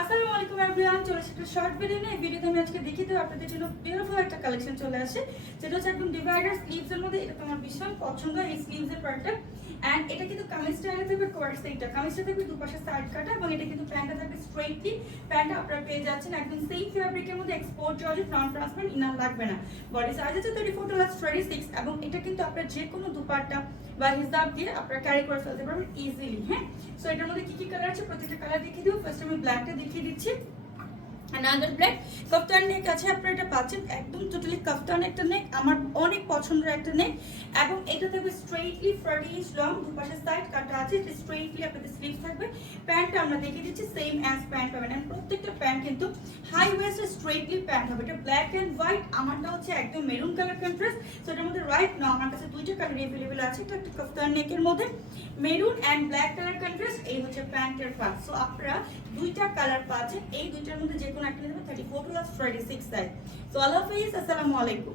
আসসালামু আলাইকুম এভরিওয়ান, চলে এসেছি একটা শর্ট ভিডিও নিয়ে। ভিডিওতে আমি আজকে দেখিয়ে দেবো আপনাদের জন্য বিউটিফুল একটা কালেকশন চলে আসে, যেটা হচ্ছে একদম ডিভাইডার স্লিভস এর মধ্যে। এটা তো আমার ভীষণ পছন্দ, এই স্লিভস এর পার্টটা। এন্ড এটা কিন্তু কামিজ স্টাইলে থাকবে, কোয়ার্স এইটা কামিজটা থাকবে দুপাশে সাইড কাটা, এবং এটা কিন্তু প্যান্টটা থাকবে স্ট্রেটলি। প্যান্টটা আপনারা পেয়ে যাচ্ছেন একদম সেম ফেব্রিকের মধ্যে, এক্সপোর্ট জর্জেট, নন ট্রান্সপারেন্ট, ইনার লাগবে না। বডি সাইজ আছে 34+36, এবং এটা কিন্তু আপনারা যে কোনো দুপাট্টা বা হিজাব দিয়ে আপনারা ক্যারি করে ফেলতে পারবেন ইজিলি। হ্যাঁ, সো এটার মধ্যে কি কি কালার আছে প্রত্যেকটা কালার দেখিয়ে দিব। ফার্স্ট আমি ব্ল্যাকটা দেখিয়ে দিচ্ছি। অ্যানাদার ব্ল্যাক কাফতান নেক আছে, আপনারা এটা পাচ্ছেন একদম টোটালি কাফতান একটা নেক, আমার অনেক পছন্দের একটা নেক। এবং এটা থাকবে স্ট্রেটলি 40 ইঞ্চ লং, দুপাশে সাইড কাটা আছে, এটা স্ট্রেটলি আপনাদের স্লিভ থাকবে। প্যান্টটা আমরা দেখিয়ে দিচ্ছি সেম অ্যাজ প্যান্ট পাবেন, এন্ড প্রত্যেকটা প্যান্ট কিন্তু হাই ওয়েস্ট স্ট্রেটলি প্যান্ট হবে। এটা ব্ল্যাক এন্ড হোয়াইট, আমারটা হচ্ছে একদম মেরুন কালার কন্ট্রাস্ট। সো এটার মধ্যে রাইট না আমার কাছে দুইটা কালার अवेलेबल আছে। এটা একটা কাফতান নেকের মধ্যে maroon and black colour contrast, এই হচ্ছে প্যান্টের পার্ট। সো আপনারা দুইটা কালার পাচ্ছেন, এই দুইটার মধ্যে যে কোনো একটা নেবেন। 34+36 সাইজ। সো আল্লাহ হাফেজ, আসসালামু আলাইকুম।